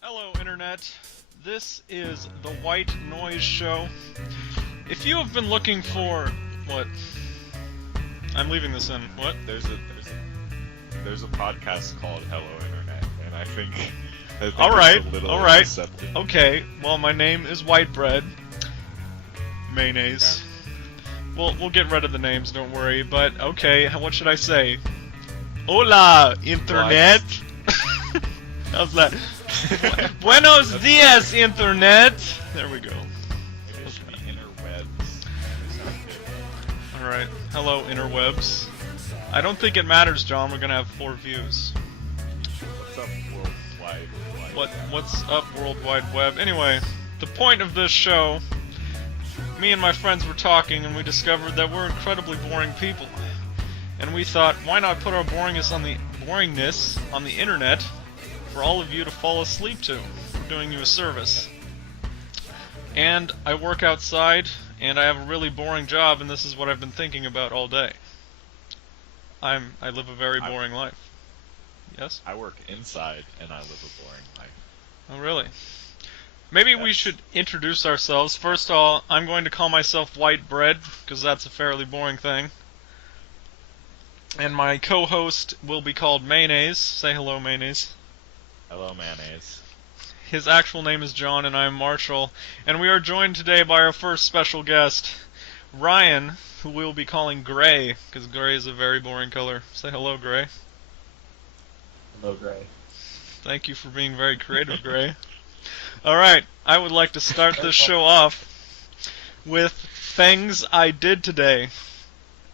Hello, Internet. This is the White Noise Show. If you have been looking for... What? I'm leaving this in. What? There's a podcast called Hello Internet, and I think Alright, it's a little alright. deceptive. Okay, well, my name is White Bread. Mayonnaise. We'll get rid of the names, don't worry. But, okay, what should I say? Hola, Internet! How's that? Buenos dias, Internet! There we go. It is the interwebs. Alright, hello, interwebs. I don't think it matters, John, we're gonna have 4 views. What's up, worldwide? What's up, World Wide Web? Anyway, the point of this show, me and my friends were talking and we discovered that we're incredibly boring people. And we thought, why not put our boringness on the internet for all of you to fall asleep to? We're doing you a service. And I work outside, and I have a really boring job, and this is what I've been thinking about all day. I live a very boring life. Yes? I work inside, and I live a boring life. Oh, really? Maybe we should introduce ourselves. First of all, I'm going to call myself White Bread, because that's a fairly boring thing. And my co-host will be called Mayonnaise. Say hello, Mayonnaise. Hello, mayonnaise. His actual name is John, and I'm Marshall. And we are joined today by our first special guest, Ryan, who we'll be calling Gray, because gray is a very boring color. Say hello, Gray. Hello, Gray. Thank you for being very creative, Gray. Alright, I would like to start this show off with things I did today.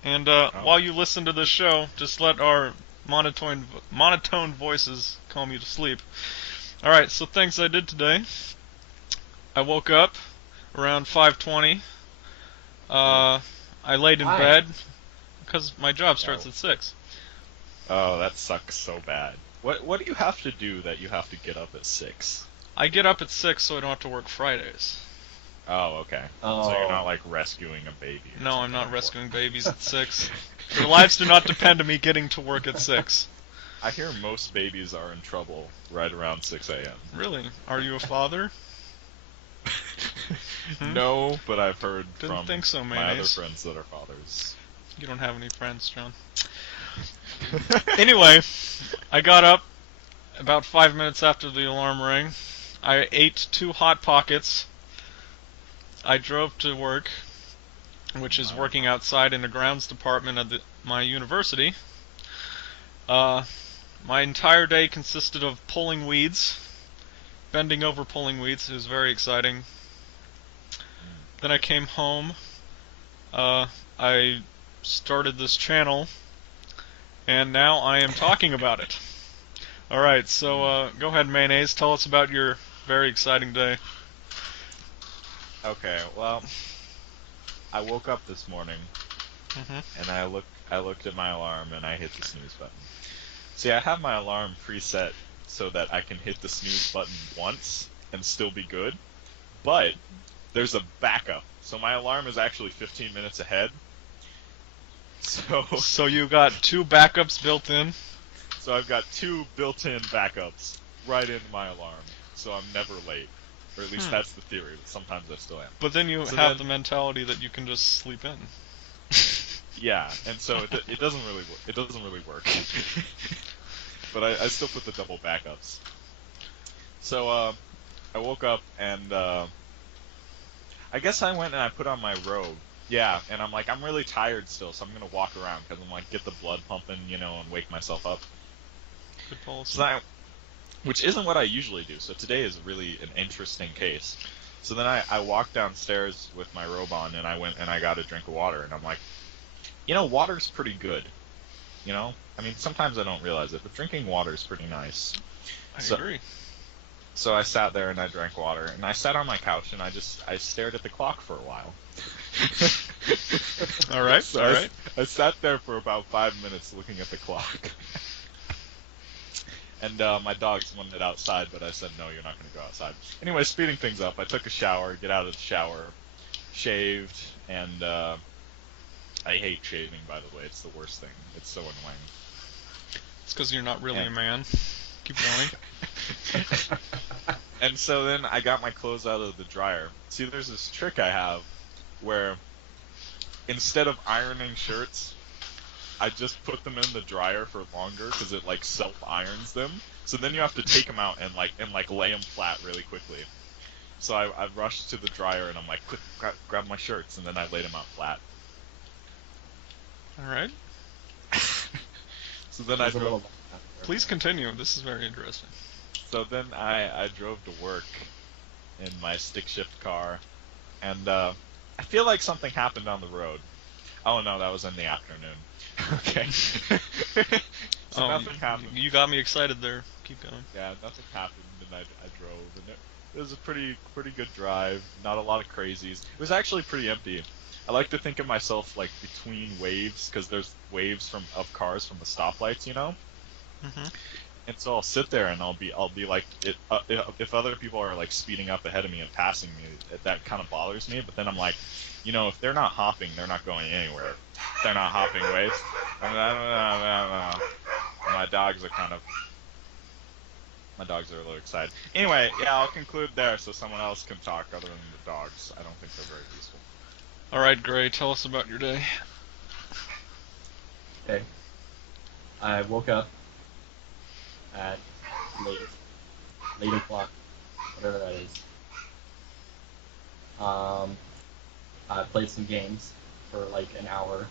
And while you listen to this show, just let our monotone voices calm you to sleep. Alright, so things I did today. I woke up around 5:20. I laid in bed because my job starts at 6. Oh, that sucks so bad. What do you have to do that you have to get up at 6? I get up at 6 so I don't have to work Fridays. Oh, okay. Oh. So you're not like rescuing a baby. Or No, I'm something not rescuing important. babies at 6. Their lives do not depend on me getting to work at 6. I hear most babies are in trouble right around 6 a.m. Really? Are you a father? No, but I've heard Didn't from think so, my other mayonnaise. friends that are fathers. You don't have any friends, John. Anyway, I got up about 5 minutes after the alarm rang. I ate 2 Hot Pockets. I drove to work, which is working outside in the grounds department of my university. My entire day consisted of pulling weeds, bending over pulling weeds. It was very exciting. Then I came home. I started this channel, and now I am talking about it. Alright, so go ahead, Mayonnaise. Tell us about your very exciting day. Okay, well, I woke up this morning and I looked at my alarm and I hit the snooze button. See, I have my alarm preset so that I can hit the snooze button once and still be good, but there's a backup. So my alarm is actually 15 minutes ahead. So you got 2 backups built in? So I've got 2 built-in backups right into my alarm, so I'm never late. Or at least that's the theory, but sometimes I still am. But then you have the mentality that you can just sleep in. Yeah, and so it doesn't really work. But I still put the double backups. So I woke up and I guess I went and I put on my robe. Yeah, and I'm like, I'm really tired still, so I'm gonna walk around because I'm like, get the blood pumping, and wake myself up. Good policy. Which isn't what I usually do. So today is really an interesting case. So then I walked downstairs with my robe on, and I went and I got a drink of water, and I'm like, water's pretty good. I mean, sometimes I don't realize it, but drinking water is pretty nice. I agree. So I sat there and I drank water, and I sat on my couch and I stared at the clock for a while. Alright, alright. I sat there for about 5 minutes looking at the clock. And my dogs wanted outside, but I said, no, you're not going to go outside. Anyway, speeding things up, I took a shower, get out of the shower, shaved, and I hate shaving, by the way. It's the worst thing. It's so annoying. It's because you're not really a man. Keep going. And so then I got my clothes out of the dryer. See, there's this trick I have where instead of ironing shirts, I just put them in the dryer for longer because it like self irons them. So then you have to take them out and like lay them flat really quickly. So I rushed to the dryer and I'm like, quick, grab my shirts, and then I laid them out flat. All right. So then I There's a drove. little. Please continue. This is very interesting. So then I drove to work in my stick shift car, and I feel like something happened on the road. Oh no, that was in the afternoon. Okay. So nothing happened. You got me excited there. Keep going. Yeah, nothing happened, and I drove, and it was a pretty good drive. Not a lot of crazies. It was actually pretty empty. I like to think of myself like between waves, because there's waves of cars from the stoplights, you know. Mm-hmm. And so I'll sit there and I'll be like, if other people are like speeding up ahead of me and passing me, that kind of bothers me. But then I'm like, if they're not hopping, they're not going anywhere. They're not hopping waves. My dogs are a little excited. Anyway, yeah, I'll conclude there so someone else can talk other than the dogs. I don't think they're very useful. All right, Gray. Tell us about your day. Okay. I woke up at late o'clock, whatever that is. I played some games for like an hour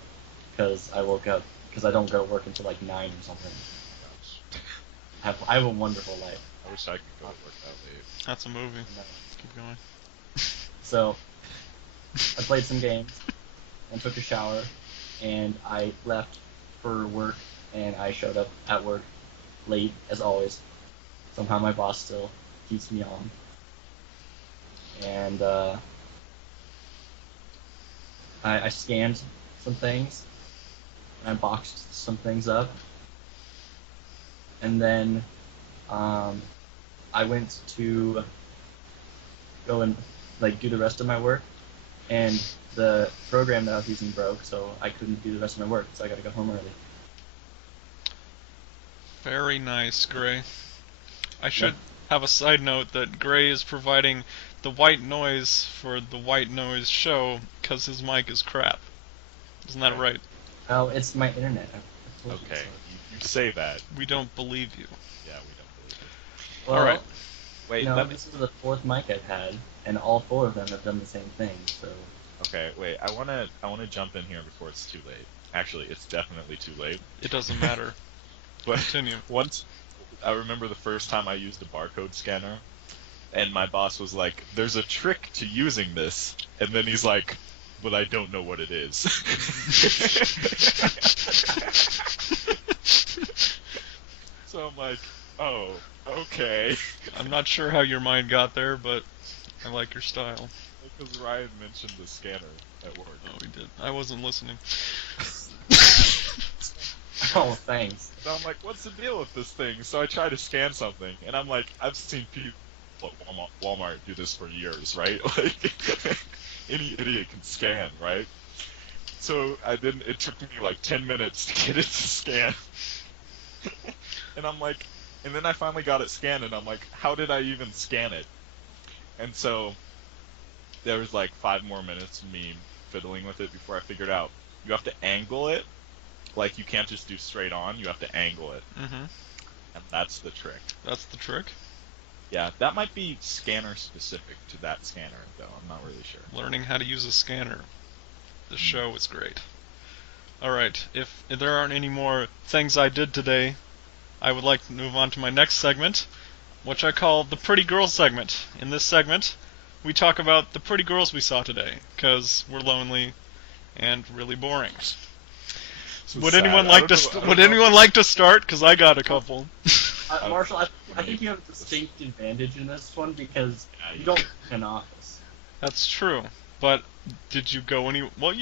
because I woke up because I don't go to work until like 9 or something. I have a wonderful life. I wish I could go to work that late. That's a movie. Keep going. So I played some games and took a shower, and I left for work, and I showed up at work late as always. Somehow my boss still keeps me on. And I scanned some things, and I boxed some things up, and then I went to go and like do the rest of my work, and the program that I was using broke, so I couldn't do the rest of my work, so I got to go home early. Very nice, Gray. I should have a side note that Gray is providing the white noise for the white noise show because his mic is crap. Isn't that right? Oh, it's my internet. I told you Okay, so. you say that. We don't believe you. Yeah, we don't believe it. Well, All right. Wait, no, let me. this is the 4th mic I've had, and all 4 of them have done the same thing. So Okay, wait. I wanna jump in here before it's too late. Actually, it's definitely too late. It doesn't matter. But Continue. once, I remember the first time I used a barcode scanner, and my boss was like, "There's a trick to using this," and then he's like, "But I don't know what it is." So I'm like, "Oh, okay." I'm not sure how your mind got there, but I like your style. Because Ryan mentioned the scanner at work. Oh, he did. I wasn't listening. oh, thanks. And I'm like, "What's the deal with this thing?" So I try to scan something, and I'm like, I've seen people at Walmart do this for years, right? Like, any idiot can scan, right? So it took me like 10 minutes to get it to scan. And I'm like, and then I finally got it scanned, and I'm like, how did I even scan it? And so there was like 5 more minutes of me fiddling with it before I figured out you have to angle it. Like, you can't just do straight on, you have to angle it. Mm-hmm. And that's the trick. That's the trick. Yeah, that might be scanner specific to that scanner, though. I'm not really sure. Learning how to use a scanner. The show is great. Alright, if there aren't any more things I did today, I would like to move on to my next segment, which I call the Pretty Girls segment. In this segment, we talk about the pretty girls we saw today, because we're lonely and really boring. So Would sad. anyone I like don't to? know- I Would don't know. anyone like to start? Because I got a couple. Marshall, I think you have a distinct advantage in this one because Yeah, you don't work in an office. That's true. But did you go any? Well,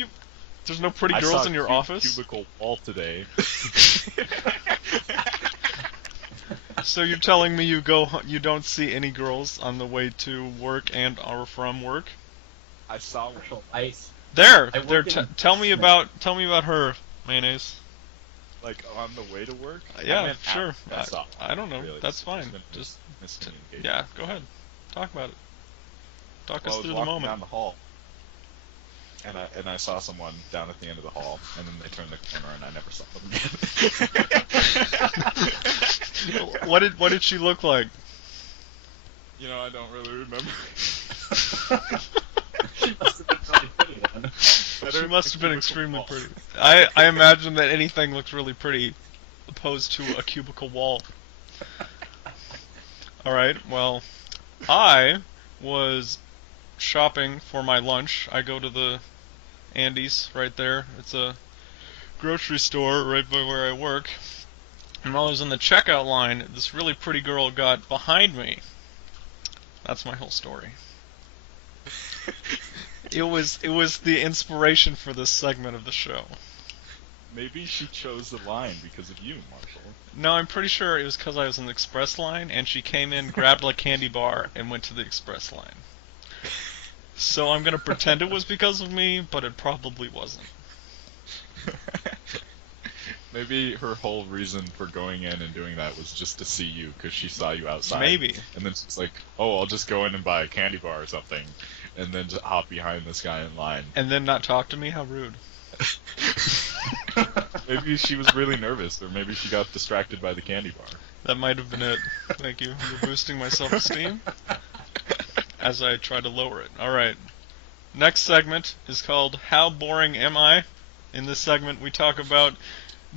there's no pretty I girls saw in your a office. cubicle wall today. So you're telling me you don't see any girls on the way to work and or from work? I saw Marshall, There. I work in a Tell me basement. about her, mayonnaise. like on the way to work. Yeah, I meant sure. I saw. I don't know. Really. That's fine. There's been Just miscommunication. yeah. Go ahead. Talk about it. Talk Well, I us was through the walking moment. down the hall, and I saw someone down at the end of the hall, and then they turned the corner, and I never saw them again. What did she look like? You know, I don't really remember. She must have been really pretty then. She must have been extremely pretty. I imagine that anything looks really pretty opposed to a cubicle wall. Alright, well, I was shopping for my lunch. I go to the Andes right there. It's a grocery store right by where I work. And while I was in the checkout line, this really pretty girl got behind me. That's my whole story. It was the inspiration for this segment of the show. Maybe she chose the line because of you, Marshall. No, I'm pretty sure it was because I was in the express line, and she came in, grabbed a candy bar, and went to the express line. So I'm gonna pretend it was because of me, but it probably wasn't. Maybe her whole reason for going in and doing that was just to see you, because she saw you outside. Maybe. And then she's like, oh, I'll just go in and buy a candy bar or something, and then just hop behind this guy in line. And then not talk to me? How rude. Maybe she was really nervous, or maybe she got distracted by the candy bar. That might have been it. Thank you. You're boosting my self-esteem as I try to lower it. Alright. Next segment is called How Boring Am I? In this segment, we talk about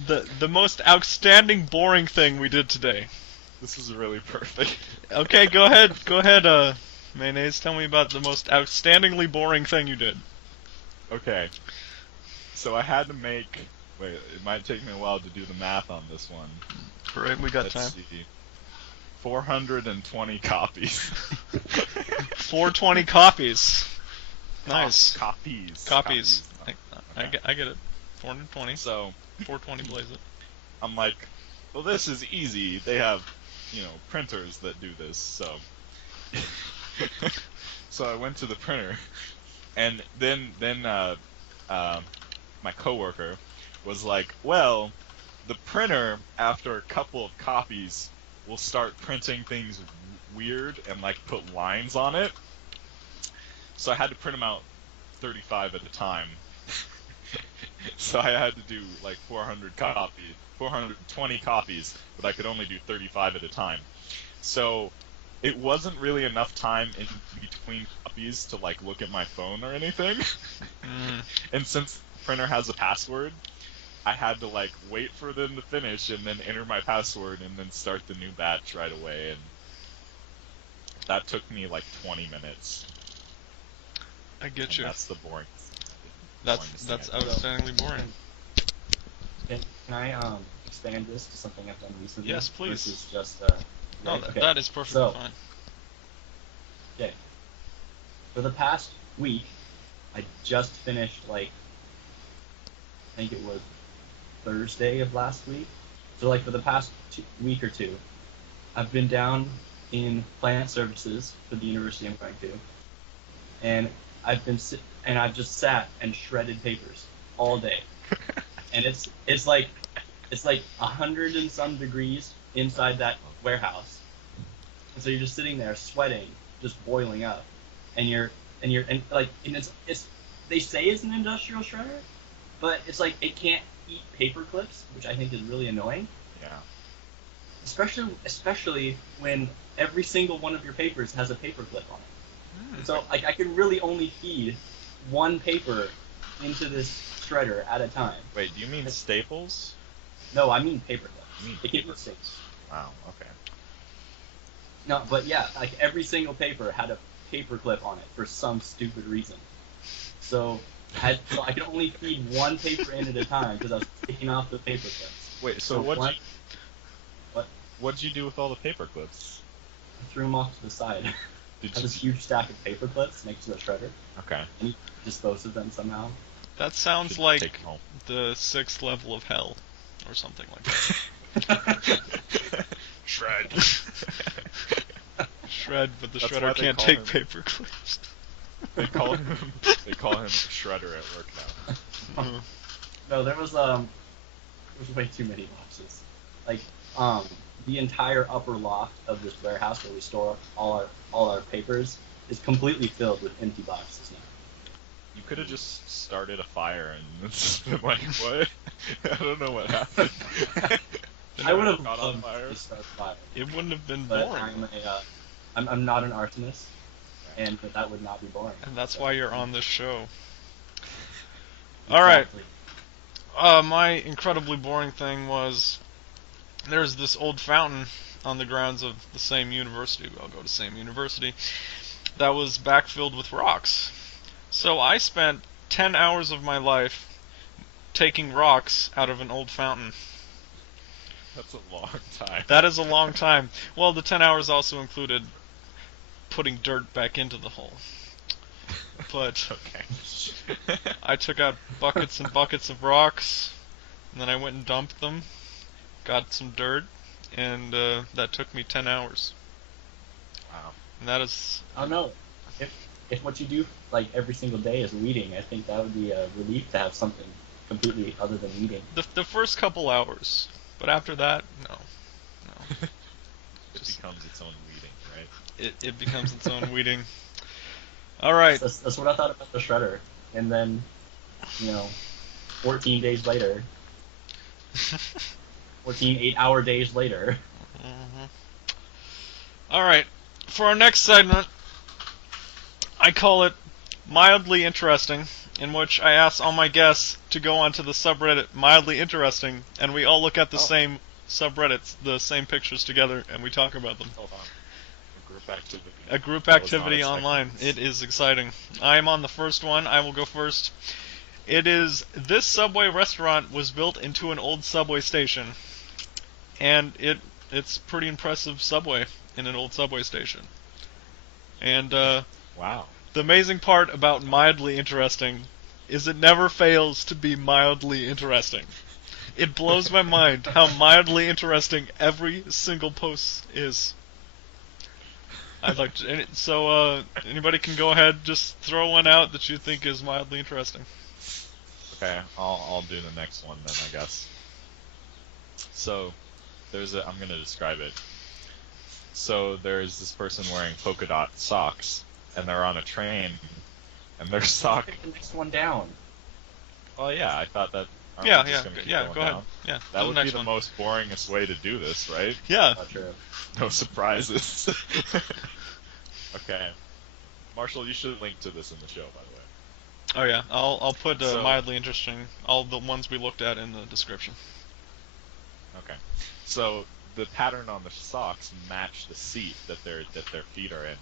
the most outstanding boring thing we did today. This is really perfect. Okay, go ahead, Mayonnaise. Tell me about the most outstandingly boring thing you did. Okay. So I had to make... Wait, it might take me a while to do the math on this one. Right, we got Let's time. see. 420 copies. 420 copies. Nice. Copies. Copies. Okay. I get it. 420. So 420 blaze it. I'm like, well, this is easy. They have, printers that do this. So, so I went to the printer, and then my coworker was like, well, the printer after a couple of copies will start printing things weird and like put lines on it. So I had to print them out 35 at a time. So I had to do like 420 copies, but I could only do 35 at a time. So it wasn't really enough time in between copies to like look at my phone or anything. And since the printer has a password, I had to like wait for them to finish and then enter my password and then start the new batch right away, and that took me like 20 minutes. I get And you. that's the boring. That's boringest thing I did. outstandingly boring. Can I expand this to something I've done recently? Yes, please. Versus just No, right? Okay. that is perfectly So- fine. Okay. For the past week, I just finished I think it was Thursday of last week. So for the past week or two, I've been down in plant services for the university I'm going to, and I've just sat and shredded papers all day, and it's like 100 and some degrees inside that warehouse, and so you're just sitting there sweating, just boiling up, and it's they say it's an industrial shredder, but it's like it can't eat paper clips, which I think is really annoying. Yeah. Especially when every single one of your papers has a paper clip on it. So I can really only feed one paper into this shredder at a time. Wait, do you mean staples? No, I mean paper clips. You mean It can't paper eat sticks. Wow. Okay. No, but yeah, every single paper had a paper clip on it for some stupid reason. So I could only feed one paper in at a time because I was taking off the paper clips. Wait. So What? what'd you do with all the paper clips? I threw them off to the side. I Did have you? this huge stack of paper clips next to the shredder, Okay. and you dispose of them somehow. That sounds Should like take it home. the 6th level of hell, or something like that. Shred. Shred, but the That's why shredder they can't call take him- paper clips. They call him a shredder at work now. No, there was way too many boxes. the entire upper loft of this warehouse where we store all our papers is completely filled with empty boxes now. You could have just started a fire and just been like, what? I don't know what happened. I would have caught on loved fire. to start a fire, It wouldn't have been but boring. I'm not an arsonist, and that would not be boring. And that's So, why you're on this show. Alright. exactly. My incredibly boring thing was there's this old fountain on the grounds of the same university. We all go to the same university. That was backfilled with rocks. So I spent 10 hours of my life taking rocks out of an old fountain. That's a long time. That is a long time. Well, the 10 hours also included putting dirt back into the hole. But Okay. I took out buckets and buckets of rocks, and then I went and dumped them, got some dirt, and that took me 10 hours. Wow. And that is... I don't know. If what you do like every single day is weeding, I think that would be a relief to have something completely other than weeding. The first couple hours. But after that, no. It Just- becomes its own weeding, right? It becomes its own weeding. Alright. That's what I thought about the shredder. And then, 14 days later, 14 8-hour days later. Alright. For our next segment, I call it Mildly Interesting, in which I ask all my guests to go onto the subreddit Mildly Interesting, and we all look at the same subreddits, the same pictures together, and we talk about them. Hold on. A group activity. A group I was not activity expecting online. this. It is exciting. I am on the first one. I will go first. It is, this Subway restaurant was built into an old subway station. And it's pretty impressive subway in an old subway station. And Wow. the amazing part about mildly interesting is it never fails to be mildly interesting. It blows my mind how mildly interesting every single post is. I'd like to, so anybody can go ahead, just throw one out that you think is mildly interesting. Okay, I'll do the next one then, I guess. So, I'm gonna describe it. So there's this person wearing polka dot socks, and they're on a train, and their sock. Pick the next one down. Oh yeah, I thought that. aren't we Yeah, just gonna keep yeah, going go ahead. down? Yeah, That do would the be next the one. most boringest way to do this, right? Yeah. Not true. No surprises. Okay. Marshall, you should link to this in the show, by the way. Oh yeah, I'll put So- mildly interesting, all the ones we looked at in the description. Okay. So the pattern on the socks match the seat that their feet are in.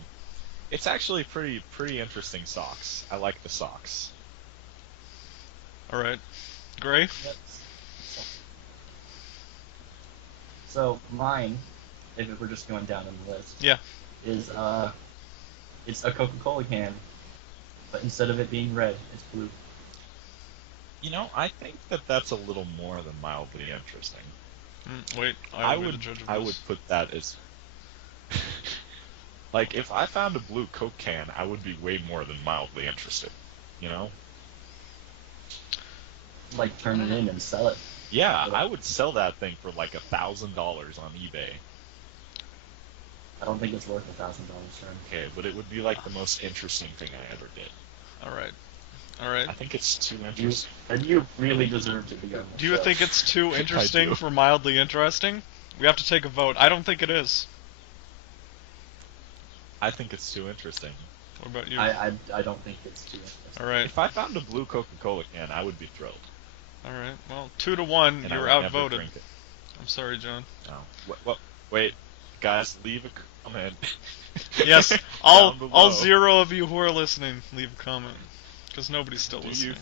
It's actually pretty interesting socks. I like the socks. Alright. Gray? Yep. So mine, if we're just going down in the list, Yeah. is it's a Coca-Cola can, but instead of it being red, it's blue. You know, I think that that's a little more than mildly interesting. Wait, I will be would the judge of I this. would put that as like if I found a blue Coke can, I would be way more than mildly interested. You know? Like turn it in and sell it. Yeah, I would sell that thing for like $1,000 on eBay. I don't think it's worth $1,000, sir. Okay, but it would be like the most interesting thing I ever did. Alright. Alright. I think it's too You, interesting. and you really deserve to be on the Do you show. think it's too interesting do. for mildly interesting? We have to take a vote. I don't think it is. I think it's too interesting. What about you? I don't think it's too interesting. Alright. If I found a blue Coca-Cola can, I would be thrilled. Alright. Well, 2-1, And you're I would never outvoted. drink it. I'm sorry, John. No. Wait, guys, leave a comment. Yes, Down all below. 0 of you who are listening, leave a comment. Because nobody's still Do listening.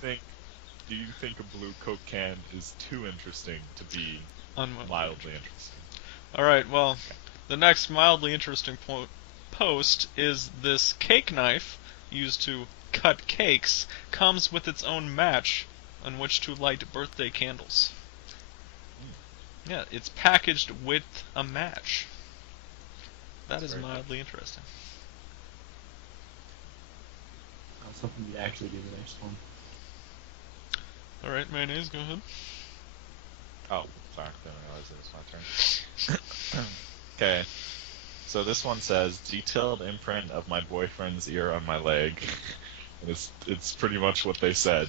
you think a blue Coke can is too interesting to be mildly interesting? Alright, well, the next mildly interesting post is this cake knife used to cut cakes comes with its own match on which to light birthday candles. Yeah, it's packaged with a match. That is very cool. mildly interesting. I was hoping you'd actually do the next one. Alright, mayonnaise, go ahead. Oh, Sorry, didn't realize it was my turn. Okay, so this one says, detailed imprint of my boyfriend's ear on my leg. And it's pretty much what they said.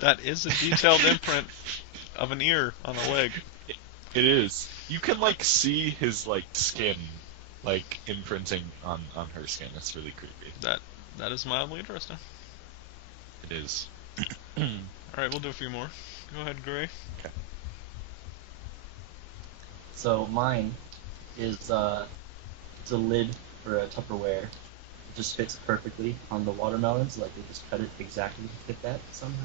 That is a detailed imprint of an ear on a leg. It is. You can, like, see his, like, skin, like, imprinting on her skin. It's really creepy. That is mildly interesting. It is. Alright, we'll do a few more. Go ahead, Gray. Okay. So mine is it's a lid for a Tupperware. It just fits perfectly on the watermelons. Like they just cut it exactly to fit that somehow.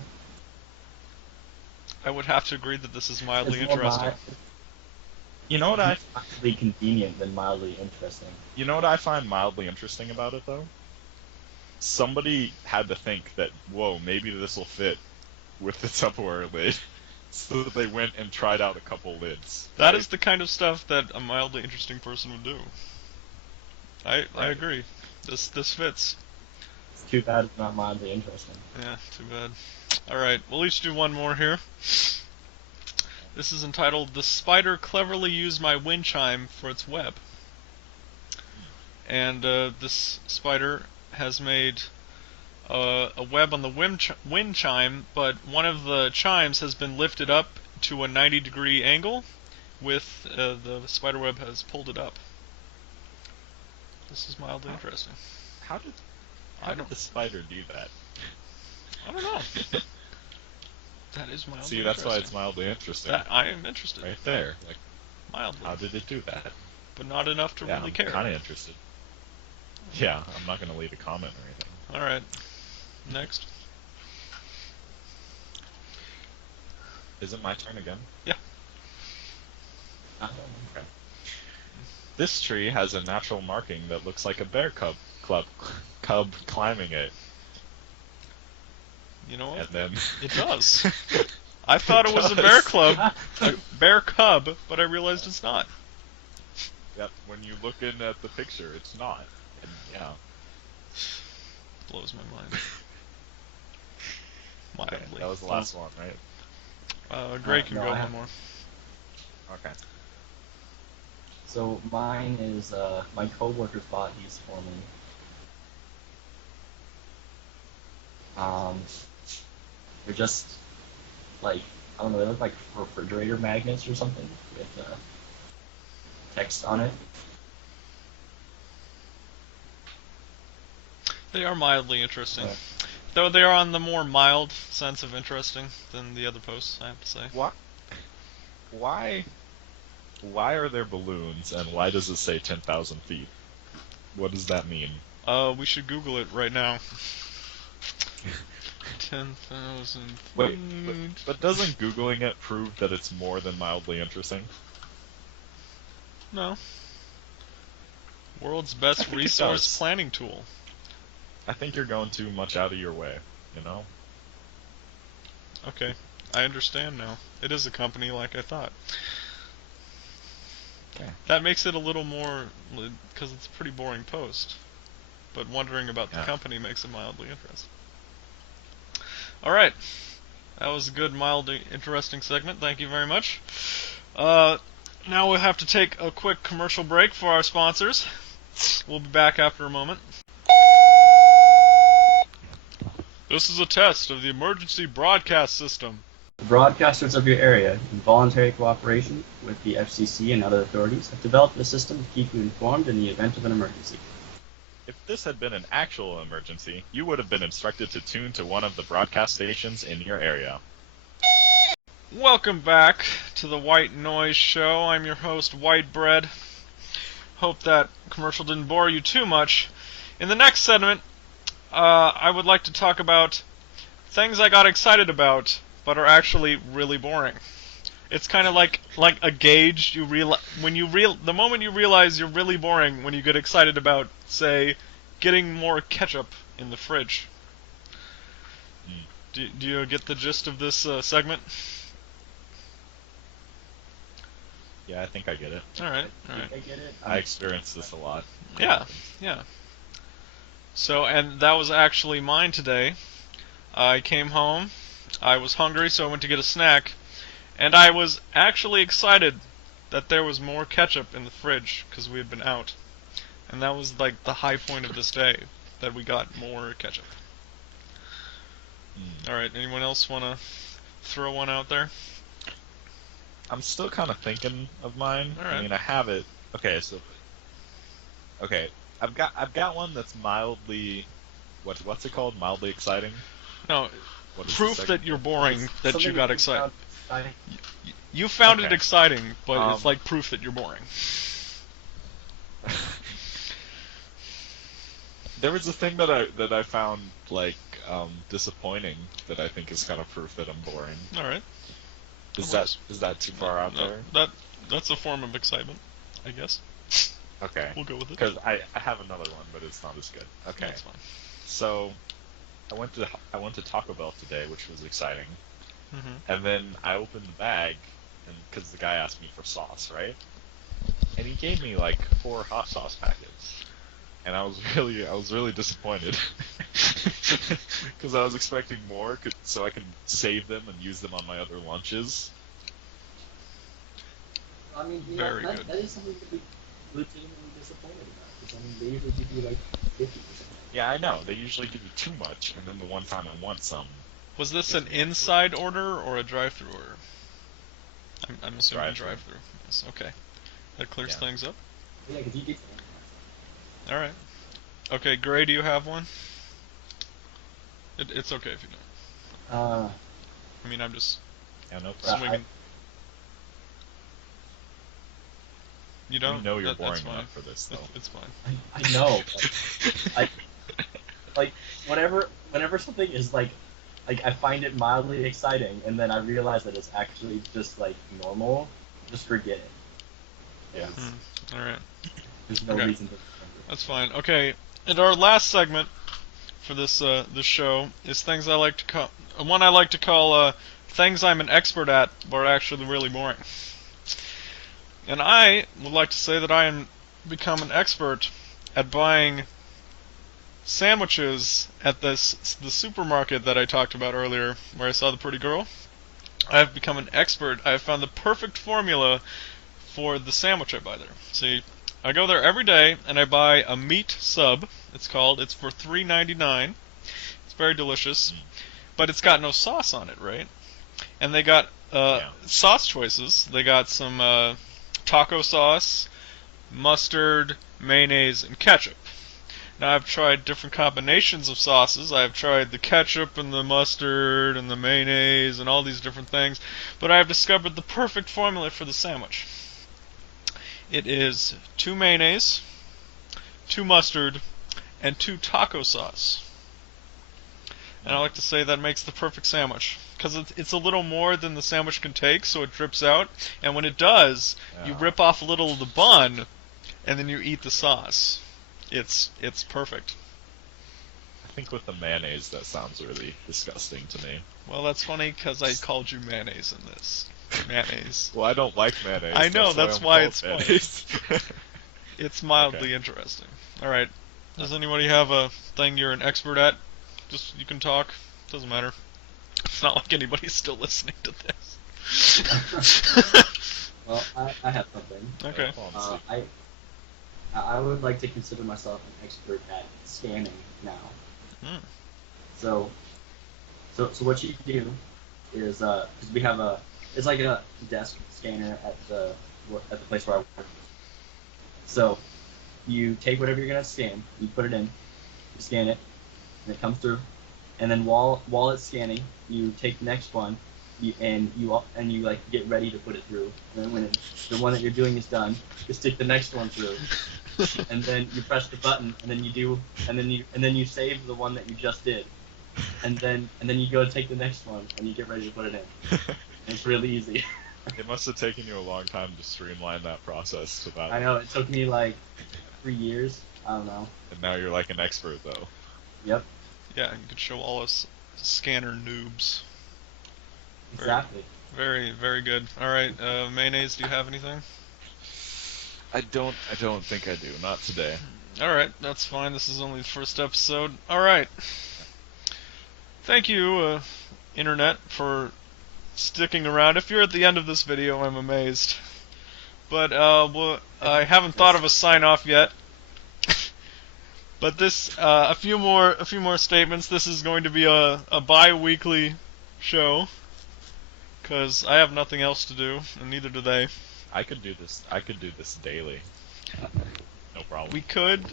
I would have to agree that this is mildly It's more interesting. You know what I mildly convenient than mildly interesting. You know what I find mildly interesting about it, though? Somebody had to think that, whoa, maybe this will fit with the Tupperware lid, so that they went and tried out a couple lids. That is the kind of stuff that a mildly interesting person would do. I agree. This fits. It's too bad it's not mildly interesting. Yeah, too bad. Alright, we'll each do one more here. This is entitled, "The Spider Cleverly Used My Wind Chime for Its Web." And this spider has made a web on the wind chime, but one of the chimes has been lifted up to a 90-degree angle, with the spider web has pulled it up. This is mildly interesting. How did the spider do that? I don't know. That is mildly See, that's why interesting. it's mildly interesting. That I am interested. Right there. Like, Mildly. how did it do that? But not enough to really I'm care. kind of interested. Yeah, I'm not going to leave a comment or anything. Alright. Next. Is it my turn again? Yeah. Okay. This tree has a natural marking that looks like a bear cub climbing it. You know what? And then It does. I thought it was a bear bear cub, but I realized it's not. Yep, when you look in at the picture, it's not. And yeah. Blows my mind. Okay, Mildly. that was the last one, right? Gray can no, go I one have- more. Okay. So mine is my coworkers bought these for me. They're just like, I don't know, they look like refrigerator magnets or something with text on it. They are mildly interesting. Yeah. Though they are on the more mild sense of interesting than the other posts, I have to say. What? Why are there balloons, and why does it say 10,000 feet? What does that mean? We should Google it right now. 10,000 feet. Wait, but doesn't Googling it prove that it's more than mildly interesting? No. World's I best think it resource does. planning tool. I think you're going too much out of your way, you know? Okay, I understand now. It is a company like I thought. Okay. That makes it a little more, because it's a pretty boring post. But wondering about the Yeah. company makes it mildly interesting. Alright. That was a good, mildly interesting segment. Thank you very much. Now we'll have to take a quick commercial break for our sponsors. We'll be back after a moment. This is a test of the emergency broadcast system. The broadcasters of your area, in voluntary cooperation with the FCC and other authorities, have developed a system to keep you informed in the event of an emergency. If this had been an actual emergency, you would have been instructed to tune to one of the broadcast stations in your area. Welcome back to the White Noise Show. I'm your host, White Bread. Hope that commercial didn't bore you too much. In the next segment, I would like to talk about things I got excited about, but are actually really boring. It's kind of like a gauge. The moment you realize you're really boring when you get excited about, say, getting more ketchup in the fridge. Do you get the gist of this segment? Yeah, I think I get it. All right. I get it. I experience this a lot. Yeah. So, and that was actually mine today. I came home. I was hungry, so I went to get a snack. And I was actually excited that there was more ketchup in the fridge because we had been out. And that was like the high point of this day, that we got more ketchup. Alright, anyone else want to throw one out there? I'm still kind of thinking of mine. All right. I mean, I have it. Okay, I've got one that's mildly, what's it called? Mildly exciting. No, What is proof the that you're boring, that you Something got you excited. found exciting. You found it Okay. exciting, but it's Um, like proof that you're boring. There was a thing that I found like disappointing that I think is kind of proof that I'm boring. Alright. Is What that too far out No, there? that's a form of excitement, I guess. Okay. We'll go with it. Because I have another one, but it's not as good. Okay. That's fine. So I went to Taco Bell today, which was exciting. Mm-hmm. And then I opened the bag, and because the guy asked me for sauce, right? And he gave me like 4 hot sauce packets, and I was really disappointed because I was expecting more, so I could save them and use them on my other lunches. I mean, Very good. that is something to be legitimately disappointed about. Because I mean, they usually give you like 50%. Yeah, I know. They usually give you too much, and then the one time I want some. Was this an inside order or a drive-through order? I'm assuming Drive-thru. drive-through. Yes, okay. That clears Yeah. things up. Yeah, because you get Alright. Okay, Gray, do you have one? It's okay if you don't. I mean, I'm just Yeah, nope. swinging. You don't? You know you're That's boring fine. enough for this, though. It's fine. I know. But like whenever something is like I find it mildly exciting, and then I realize that it's actually just like normal, just forget it. Yeah. Alright. There's no Okay. reason to remember. That's fine. Okay, and our last segment for this show is things I like to call one I like to call things I'm an expert at, but are actually really boring. And I would like to say that I am become an expert at buying sandwiches at the supermarket that I talked about earlier, where I saw the pretty girl. I have become an expert. I have found the perfect formula for the sandwich I buy there. See, I go there every day and I buy a meat sub. It's for $3.99. It's very delicious, but it's got no sauce on it, right? And they got sauce choices. They got some taco sauce, mustard, mayonnaise, and ketchup. Now I've tried different combinations of sauces. I've tried the ketchup and the mustard and the mayonnaise and all these different things, but I have discovered the perfect formula for the sandwich. It is 2 mayonnaise, 2 mustard, and 2 taco sauce. And I like to say that makes the perfect sandwich, because it's a little more than the sandwich can take, so it drips out, and when it does, you rip off a little of the bun, and then you eat the sauce. It's perfect. I think with the mayonnaise, that sounds really disgusting to me. Well, that's funny, because I called you mayonnaise in this. Mayonnaise. Well, I don't like mayonnaise. I know, that's I'm why called it's funny. mayonnaise. It's mildly Okay. interesting. Alright, does anybody have a thing you're an expert at? Just, you can talk. Doesn't matter. It's not like anybody's still listening to this. Well, I have something. Okay. Fall asleep. I would like to consider myself an expert at scanning now. Hmm. So what you do is because we have it's like a desk scanner at the place where I work. So you take whatever you're gonna scan, you put it in, you scan it, and it comes through, and then while it's scanning, you take the next one, and you like get ready to put it through. And then when the one that you're doing is done, you stick the next one through, and then you press the button, and then you save the one that you just did, and then you go take the next one, and you get ready to put it in. And it's really easy. It must have taken you a long time to streamline that process to that. I know it took me like 3 years. I don't know. And now you're like an expert, though. Yep, Yeah, you could show all us scanner noobs. exactly. Very, very good. Alright, mayonnaise, do you have anything? I don't think I do. Not today. Alright, that's fine. This is only the first episode. Alright. Thank you, Internet, for sticking around. If you're at the end of this video, I'm amazed. But I haven't thought of a sign off yet. But this, a few more statements. This is going to be a bi-weekly show, cause I have nothing else to do, and neither do they. I could do this daily. No problem. We could.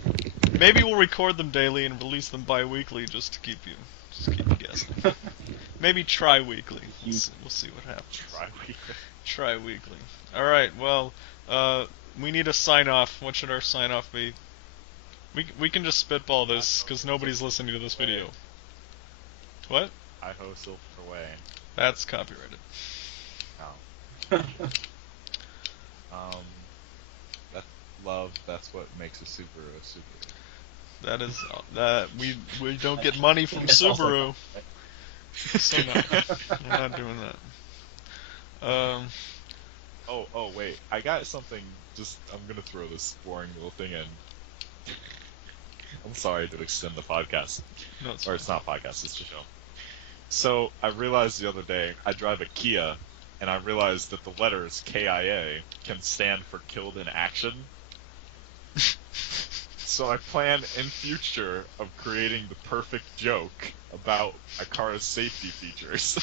Maybe we'll record them daily and release them bi-weekly just to keep you guessing. Maybe tri-weekly. We'll see what happens. Tri-weekly. All right. Well, we need a sign off. What should our sign off be? We can just spitball this because nobody's listening to this video. What? I ho silver away. That's copyrighted. Oh. That's love. That's what makes a Subaru a Subaru. That is that we don't get money from It's also Subaru, so no, we're not doing that. Oh wait, I got something. I'm gonna throw this boring little thing in. I'm sorry to extend the podcast. No, it's Or it's not podcast, it's just show. So I realized the other day I drive a Kia, and I realized that the letters KIA can stand for killed in action. So I plan in future of creating the perfect joke about a car's safety features.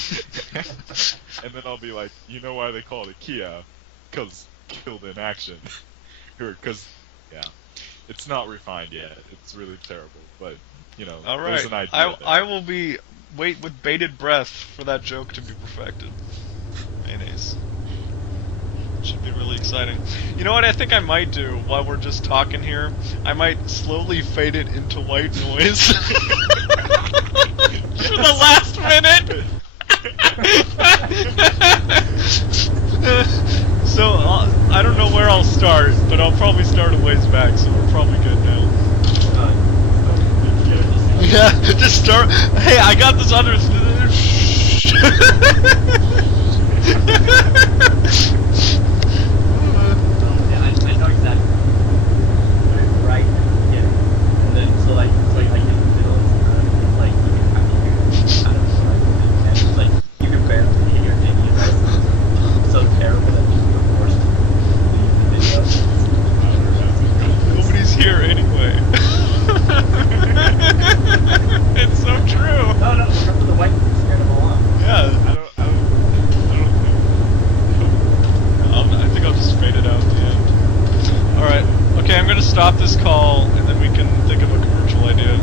And then I'll be like, you know why they call it a Kia? 'Cause killed in action. Or 'cause, yeah. It's not refined yet. It's really terrible, but, you know, all there's right. an idea there. I will wait with bated breath for that joke to be perfected. Mayonnaise. Should be really exciting. You know what I think I might do while we're just talking here? I might slowly fade it into white noise for the last minute. So I don't know where I'll start, but I'll probably start a ways back. So we're probably good now. Yeah, just start. Hey, I got this other. Yeah, I know exactly. Put it right at the beginning, and then so like in the middle, it's like you can kind of hear it kind of right, and it's like you can barely hear any of it. It's so terrible that you were forced to leave the video. Nobody's here anyway. It's so true. No, remember the white people scared them all off. Yeah. I think I'll just fade it out at the end. Alright. Okay, I'm gonna stop this call and then we can think of a commercial idea.